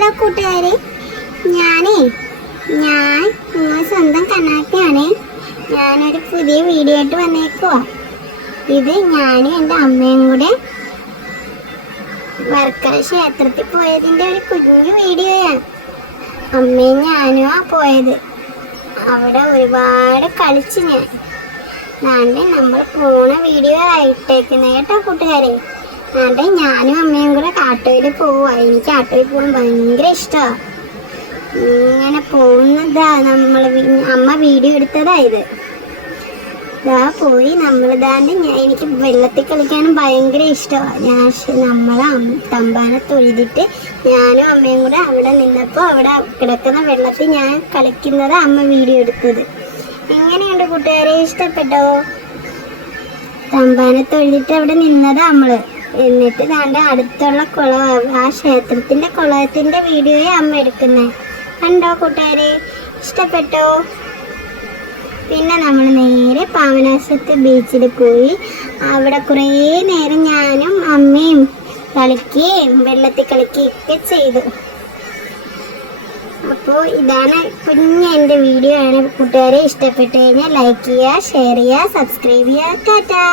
Hello കൂട്ടുകാരെ, ഞാൻ സ്വന്തം കണ്ണാക്കയാണ്. ഞാനൊരു പുതിയ വീഡിയോ ആയിട്ട് വന്നേക്കുവാ. ഇത് ഞാനും എൻ്റെ അമ്മയും കൂടെ വർക്കല ക്ഷേത്രത്തിൽ പോയതിൻ്റെ ഒരു കുഞ്ഞു വീഡിയോയാണ്. അമ്മയും ഞാനുമാ പോയത്. അവിടെ ഒരുപാട് കളിച്ച് നമ്മൾ പോണ വീഡിയോ ആയിട്ടേക്കുന്നത് കേട്ടോ കൂട്ടുകാരെ. ഞാനും അമ്മയും കൂടെ കാട്ടുവയിൽ പോവാ. എനിക്ക് കാട്ടുവയിൽ പോകാൻ ഭയങ്കര ഇഷ്ടമാണ്. ഇങ്ങനെ പോകുന്നതാ അമ്മ വീഡിയോ എടുത്തതാ ഇത്. പോയി എനിക്ക് വെള്ളത്തിൽ കളിക്കാനും ഭയങ്കര ഇഷ്ടമാണ്. നമ്മളെ തമ്പാനെ തൊഴുതിട്ട് ഞാനും അമ്മയും കൂടെ അവിടെ നിന്നപ്പോൾ അവിടെ കിടക്കുന്ന വെള്ളത്തിൽ ഞാൻ കളിക്കുന്നത് അമ്മ വീഡിയോ എടുത്തത്. എങ്ങനെയുണ്ട് കൂട്ടുകാരെ, ഇഷ്ടപ്പെട്ടോ? തമ്പാനെ തൊഴുതിട്ട് അവിടെ നിന്നത് നമ്മള്. എന്നിട്ട് അടുത്തുള്ള ആ ക്ഷേത്രത്തിന്റെ കുളത്തിന്റെ വീഡിയോയെ അമ്മ എടുക്കുന്നേ കണ്ടോ കൂട്ടുകാരെ, ഇഷ്ടപ്പെട്ടോ? പിന്നെ നമ്മൾ നേരെ പാവനാശത്ത് ബീച്ചിൽ പോയി അവിടെ കുറേ നേരം ഞാനും അമ്മയും കളിക്കുകയും വെള്ളത്തിൽ കളിക്കുകയൊക്കെ ചെയ്തു. അപ്പോൾ ഇതാണ് എൻ്റെ വീഡിയോ ആണ് കൂട്ടുകാരെ. ഇഷ്ടപ്പെട്ട് കഴിഞ്ഞാൽ ലൈക്ക് ചെയ്യുക, ഷെയർ ചെയ്യുക, സബ്സ്ക്രൈബ് ചെയ്യുക. ടാറ്റാ.